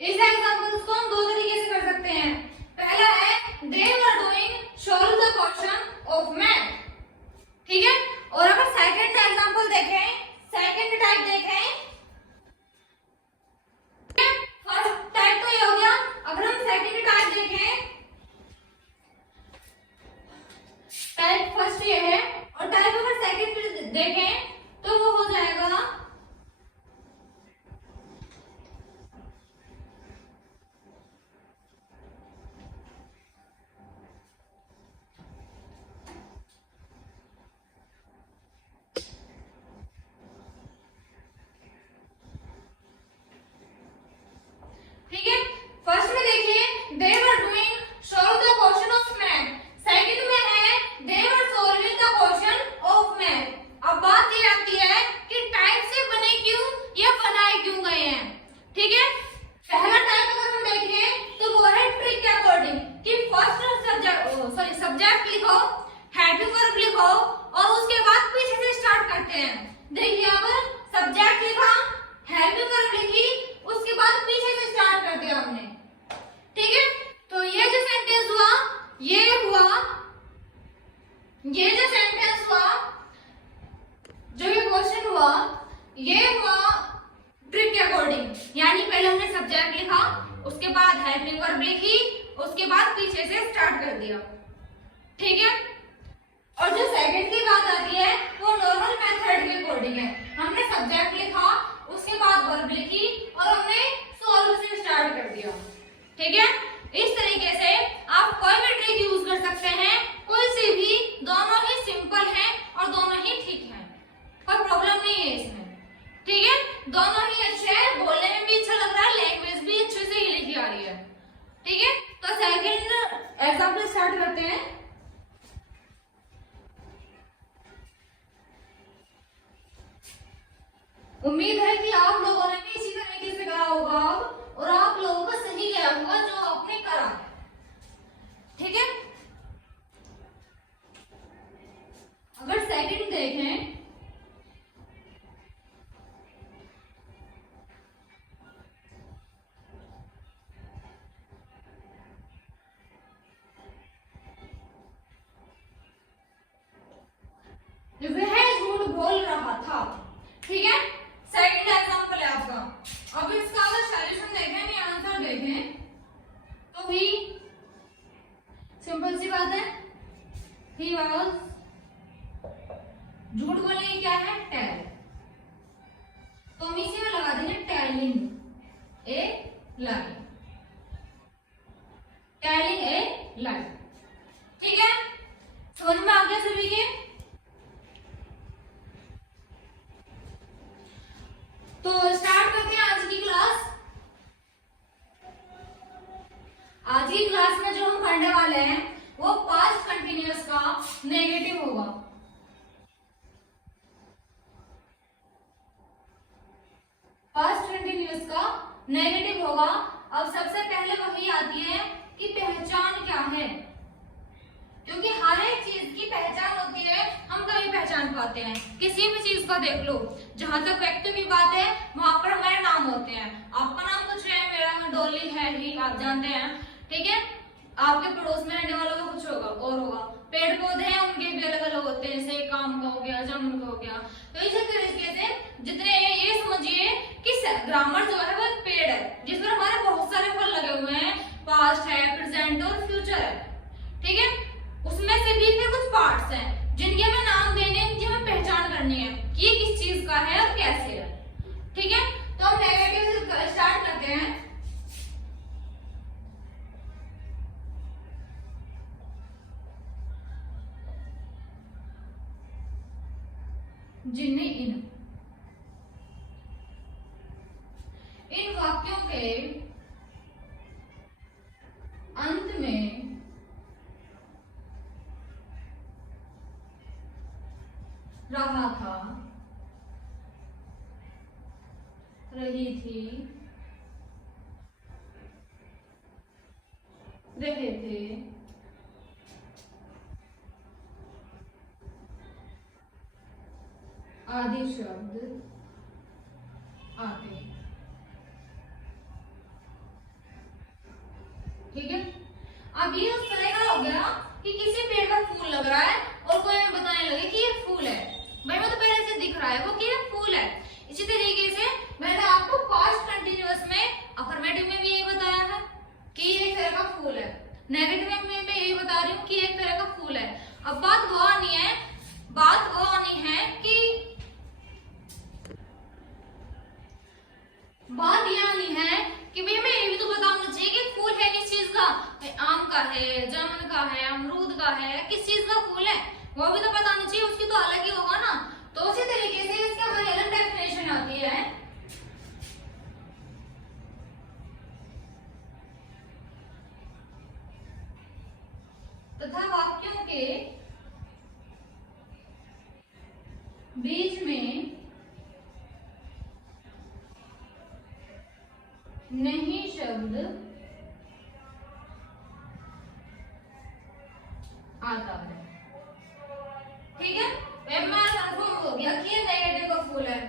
इस एग्जांपल्स को हम दो तरीके से कर सकते हैं। पहला है they were doing solve the question of math, ठीक है। और अगर सेकंड एग्जांपल देखें, सेकंड टाइप देखें, फर्स्ट टाइप तो ये हो गया। अगर हम सेकंड टाइप देखें, टाइप फर्स्ट ये है और टाइप अगर सेकंड देखें तो वो हो जाएगा ठीक है। फर्स्ट में देखिए they were doing solve the question of math, second में है they were solving the question of math. अब बात ये आती है कि टाइप से बने क्यों या बनाए क्यों गए हैं, ठीक है। पहला टाइप अगर हम देखें तो वो है ट्रिक के अकॉर्डिंग कि फर्स्ट सब्जेक्ट लिखो, हेडिंग वर्ब लिखो और उसके बाद पीछे से स्टार्ट करते हैं। देखिए अब सब्जेक्ट लिखा, हेडिंग वर्ब लिखी, उसके बाद पीछे से स्टार्ट कर दिया हमने, ठीक है। तो ये जो सेंटेंस हुआ, ये हुआ, ये जो सेंटेंस हुआ, जो ये क्वेश्चन हुआ, ये हुआ ट्रिक के अकॉर्डिंग। यानी पहले हमने सब्जेक्ट लिखा, उसके बाद हेल्पिंग वर्ब लिखी, उसके बाद पीछे से स्टार्ट कर दिया, ठीक है। और जो सेकंड की बात आती है वो नॉर्मल मेथड के अकॉर्डिंग है। हमने सब्जेक्ट लिखा, उसके बाद वर्ब लिखी और हमने सॉल्व से स्टार्ट कर दिया, ठीक है। इस तरीके से आप कोई भी ट्रिक यूज कर सकते हैं, कोई सी भी, दोनों ही सिंपल हैं और दोनों ही ठीक हैं, कोई प्रॉब्लम नहीं है इसमें, ठीक है। दोनों ही अच्छे हैं, बोलने में भी अच्छा लग रहा है, लैंग्वेज भी अच्छे से ही लिखी आ रही है, ठीक है। तो सेकंड एग्जांपल स्टार्ट करते हैं। उम्मीद है कि आप लोगों ने भी इसी तरीके से करा होगा और आप लोगों को सही गया होगा जो आपने करा, ठीक है। अगर सेकंड देखें, वह झूठ बोल रहा था, ठीक है। सेकंड एग्जांपल है आपका। अब इसका अगर सॉल्यूशन देखें या आंसर देखें तो ही सिंपल सी बात है, ही वाज, झूठ बोलने की क्या है, टेल, तो हम इसी में लगा देंगे telling a lie, telling a लाई, ठीक है। समझ में आ गया सभी के। तो स्टार्ट करते हैं आज की क्लास। आज की क्लास में जो हम पढ़ने वाले हैं वो पास्ट कंटिन्यूअस का नेगेटिव होगा। पास्ट कंटिन्यूअस का नेगेटिव होगा। अब सबसे पहले वही आती है कि पहचान क्या है, क्योंकि हर एक चीज की पहचान होती है, हम तभी पहचान पाते हैं। किसी भी चीज को देख लो, जहां तक व्यक्ति की बात है वहां पर हमारे नाम होते हैं। आपका नाम कुछ है, मेरा डॉली है ही, आप जानते हैं, ठीक है। आपके पड़ोस में रहने वालों का कुछ होगा और होगा। पेड़ पौधे हैं उनके भी अलग अलग होते हैं, जैसे काम का हो गया, जामुन का हो गया। तो इसी तरीके से जितने ये समझिए कि ग्रामर जो है वो एक पेड़ है जिसमें हमारे बहुत सारे फल लगे हुए हैं, पास्ट है, प्रेजेंट और फ्यूचर है, ठीक है। उसमें से भी फिर कुछ पार्ट्स हैं जिनके हमें नाम देने हैं, जिनकी हमें पहचान करनी है कि ये किस चीज का है और कैसे है, ठीक है। तो हम नेगेटिव से स्टार्ट करते हैं। जिन्हें इन वाक्यों के अंत में रहा था, रही थी, रहे थे, आदि शब्द आते हैं। अब ये उस तरह का हो गया कि किसी पेड़ पर फूल लग रहा है और कोई हमें बताने लगे कि ये फूल है। भाई मैं तो पहले से दिख रहा है वो कि ये फूल है। इसी तरीके से मैंने आपको पास्ट कंटिन्यूअस में अफर्मेटिव में भी यही बताया है कि ये एक तरह का फूल है, नेगेटिव में मैं यही बता रही हूँ कि एक तरह का फूल है। अब बात वो आनी है कि बात ये आनी है कि भाई हमें ये भी तो पता होना चाहिए कि फूल है किस चीज का, आम का है, जामुन का है, अमरूद का है, किस चीज का फूल है वो भी तो पता होना चाहिए, उसकी तो अलग ही होगा ना। तो उसी तरीके से इसका हमारी अलग डेफिनेशन आती है। तथा वाक्यों के बीच में नहीं शब्द आता है। ठीक है, कंफर्म हो गया कि ये नेगेटिव का फूल है,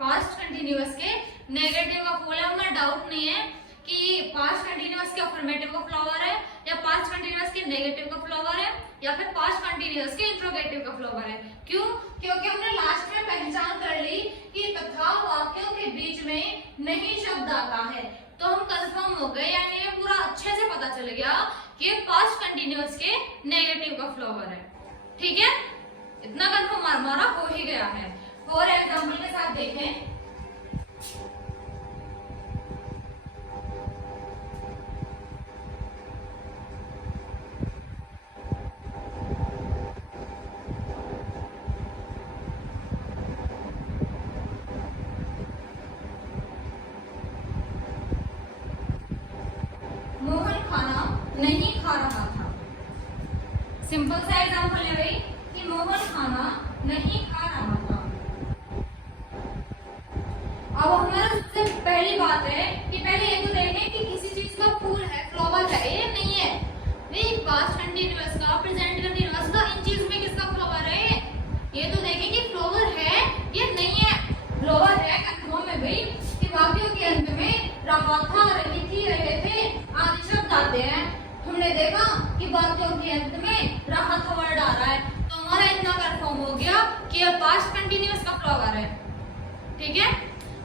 पास्ट कंटिन्यूअस के नेगेटिव का फूल है। हमें डाउट नहीं है कि पास्ट कंटिन्यूअस के अफर्मेटिव का फ्लावर है या पास्ट कंटिन्यूअस के नेगेटिव का फ्लावर है या फिर पास्ट कंटिन्यूअस के इंट्रोगेटिव का फ्लावर है। क्यों? क्योंकि हमने लास्ट में पहचान कर ली कि तथा वाक्यों के बीच में नहीं शब्द आता है, तो हम कंफर्म हो गए, यानी ये पूरा अच्छे से पता चल गया कि ये पास्ट कंटिन्यूअस के नेगेटिव का फ्लावर है। ठीक है, इतना कंफर्म हमारा हो ही गया है। और एग्जांपल के साथ देखें, नहीं खा रहा था। सिंपल सा एग्जांपल है भाई कि मोहन खाना नहीं खा रहा था। अब हमारा सबसे पहली बात है कि पहले ये तो देखें कि किसी चीज का फूल है, फ्लावर है या नहीं है। नहीं, पास्ट कंटिन्यूअस का, प्रेजेंट कंटिन्यूअस का, इन चीज में किसका फ्लावर है ये तो देखें कि फ्लावर है या नहीं है। फ्लावर है कंफर्म है भाई कि वाक्यों के अंत में रहा था, रही थी, रहे थे आदि शब्द आते हैं। हमने देखा कि वाक्यों के अंत में रहा था वर्ड आ रहा है, तो हमारा इतना कंफर्म हो गया कि यह पास्ट कंटिन्यूअस का फ्लावर है। ठीक है,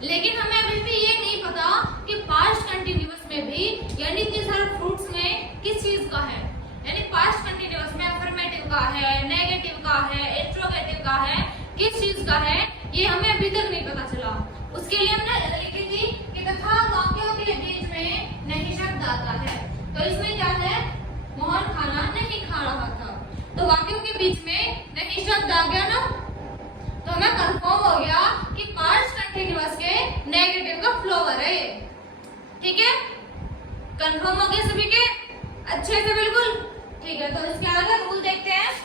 लेकिन हमें अभी भी ये नहीं पता कि पास्ट कंटिन्यूअस में भी यानी इतने सारे फ्रूट्स में किस चीज का है, यानी पास्ट कंटिन्यूअस में अफर्मेटिव का है, नेगेटिव का है, इंट्रोगेटिव का है, किस चीज का है ये हमें अभी तक नहीं पता चला। उसके लिए हमने लिखी थी कि तथा वाक्यों के बीच में नहीं शब्द आता है। तो इसमें क्या है, मोहन खाना नहीं खा रहा था, तो वाक्यों के बीच में नहीं शब्द आ गया ना, तो हमें कंफर्म हो गया कि पास्ट कंटिन्यूअस के नेगेटिव का फ्लावर है। ठीक है, कंफर्म हो गया सभी के अच्छे से बिल्कुल। ठीक है, तो इसके आगे रूल देखते हैं।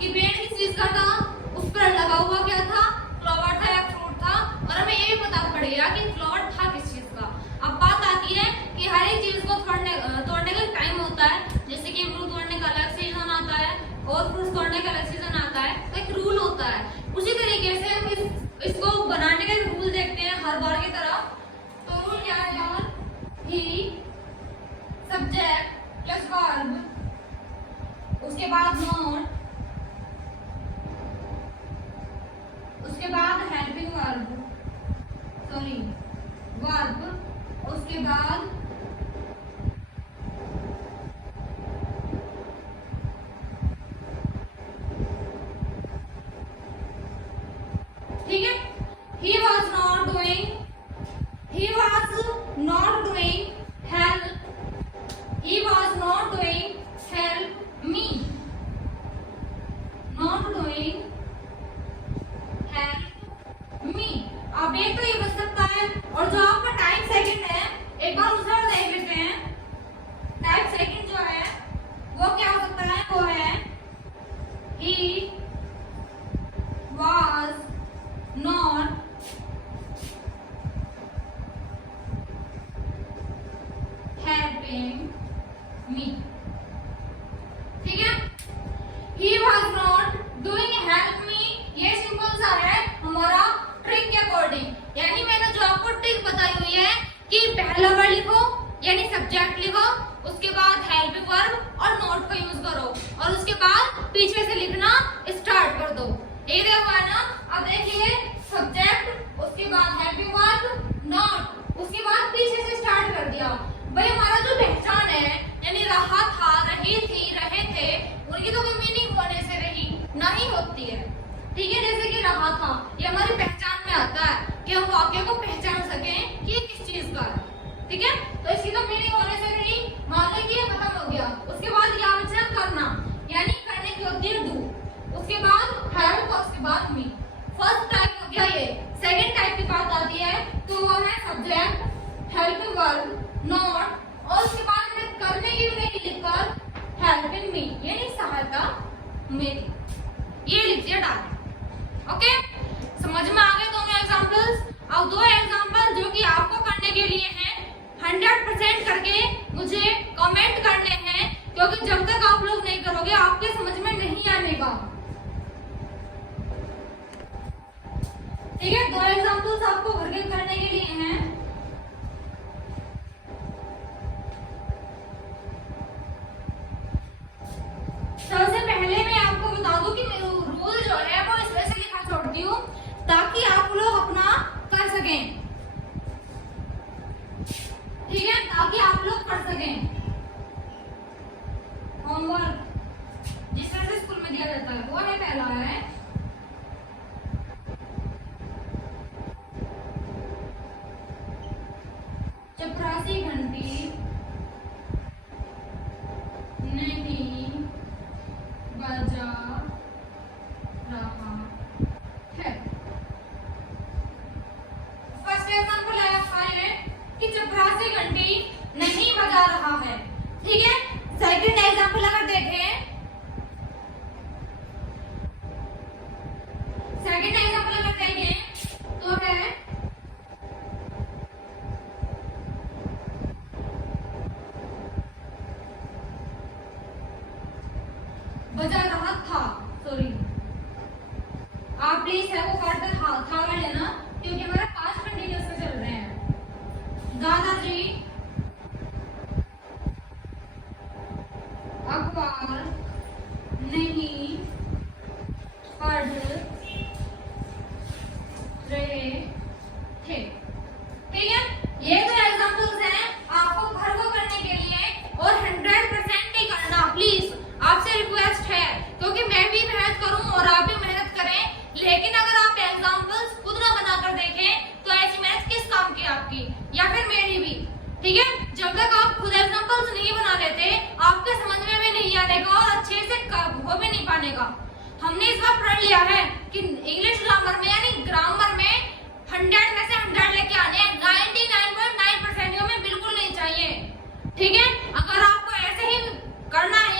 कि पेड़ किस चीज का था, उस पर लगा हुआ क्या था, फ्लावर था या फ्रूट था, और हमें ये भी पता पड़ गया कि फ्लावर था किस चीज का। अब बात आती है कि हर एक चीज को तोड़ने का टाइम होता है, जैसे कि अमरूद तोड़ने का अलग सीजन आता है और फ्रूट तोड़ने का अलग सीजन आता है, तो एक रूल होता है। उसी तरीके से हम इसको बनाने का एक रूल देखते हैं हर बार की तरह। तो रूल क्या है, ही सब्जेक्ट प्लस वर्ब, उसके बाद नोट, उसके बाद हेल्पिंग वर्ब, सॉरी वर्ब, उसके बाद ठीक है, he was not doing help, he was not doing help me, not doing मी। अब एक तो ये बच सकता है, और जो आपका टाइम सेकंड है एक बार दूसरा देख लेते हैं। टाइम सेकंड जो है वो क्या हो सकता है, वो है he was not helping me। ठीक है, he was not doing help me, ये सिंपल सा है हमारा ट्रिक के अकॉर्डिंग। यानी मैंने जो आपको ट्रिक बताई हुई है कि पहला वर्ड लिखो यानी सब्जेक्ट लिखो, उसके बाद हेल्पिंग वर्ब और नॉट का यूज करो और उसके बाद पीछे से लिखना स्टार्ट कर दो। ये देखो ना, अब देखिए सब्जेक्ट, उसके बाद हेल्पिंग वर्ब, नॉट, उसके बाद पीछे से स्टार्ट कर दिया। भाई हमारा जो पहचान है यानी रहा था, रही थी, रहे थे, उनकी तो कोई मीनिंग होने से रही नहीं होती है। ठीक है, जैसे कि रहा था ये हमारी पहचान में आता है कि हम वाक्य को पहचान सकें कि ये किस चीज का है। ठीक है, तो इसकी तो मीनिंग होने से रही, मान लो कि ये खत्म हो गया। उसके बाद यहाँ बचा करना, यानी करने की होती है डू, उसके बाद हैव और उसके बाद मी। फर्स्ट टाइप हो गया ये। सेकंड टाइप की बात आती है तो वो है सब्जेक्ट, हेल्पिंग वर्ब, नॉट और उसके बाद में करने की भी नहीं लिखकर हेल्पिंग मी यानी सहायता मेरी, ये लिख दिया डाल। ओके, समझ में आ गए दोनों एग्जांपल्स। अब दो एग्जांपल जो कि आपको करने के लिए हैं 100% करके मुझे कमेंट करने हैं, क्योंकि जब तक आप लोग नहीं करोगे आपके समझ में नहीं आएगा। ठीक है, दो एग्जांपल्स आपको घर के करने के लिए हैं। सबसे पहले मैं आपको बता दूं कि रूल जो है वो इस वजह से लिखा छोड़ती हूँ ताकि आप लोग अपना कर सकें। ठीक है, ताकि आप लोग कर सकें होमवर्क जिस तरह से स्कूल में दिया जाता है। वो है पहला है चपरासी घंटी नहीं बजा रहा है। फर्स्ट एग्जांपल है कि चपरासी घंटी नहीं बजा रहा है। ठीक है, सेकंड एग्जांपल अगर देखें, तो है बजा रहा था। सॉरी, आप प्लीज है वो काट कर था में लेना क्योंकि हमारा पास्ट कंटिन्यूअस में चल रहे हैं। दादाजी अखबार नहीं पढ़ रहे थे। ठीक है, ये तो एग्जांपल्स हैं आपको घर को करने के लिए और 100% नहीं करना प्लीज, आपसे रिक्वेस्ट है, क्योंकि मैं भी मेहनत करूं और आप भी मेहनत करें। लेकिन अगर आप एग्जांपल्स खुद ना बनाकर देखें तो ऐसी मेहनत किस काम की आपकी या फिर मेरी भी। ठीक है, जब तक आप खुद एग्जांपल्स नहीं बना लेते आपके समझ में भी नहीं आने का और अच्छे से हो भी नहीं पाने का। हमने इस बार पढ़ लिया है कि इंग्लिश ग्रामर में यानी ग्रामर में 100 में से 100 लेके आने हैं, 99.9% में बिल्कुल नहीं चाहिए। ठीक है, अगर आपको ऐसे ही करना है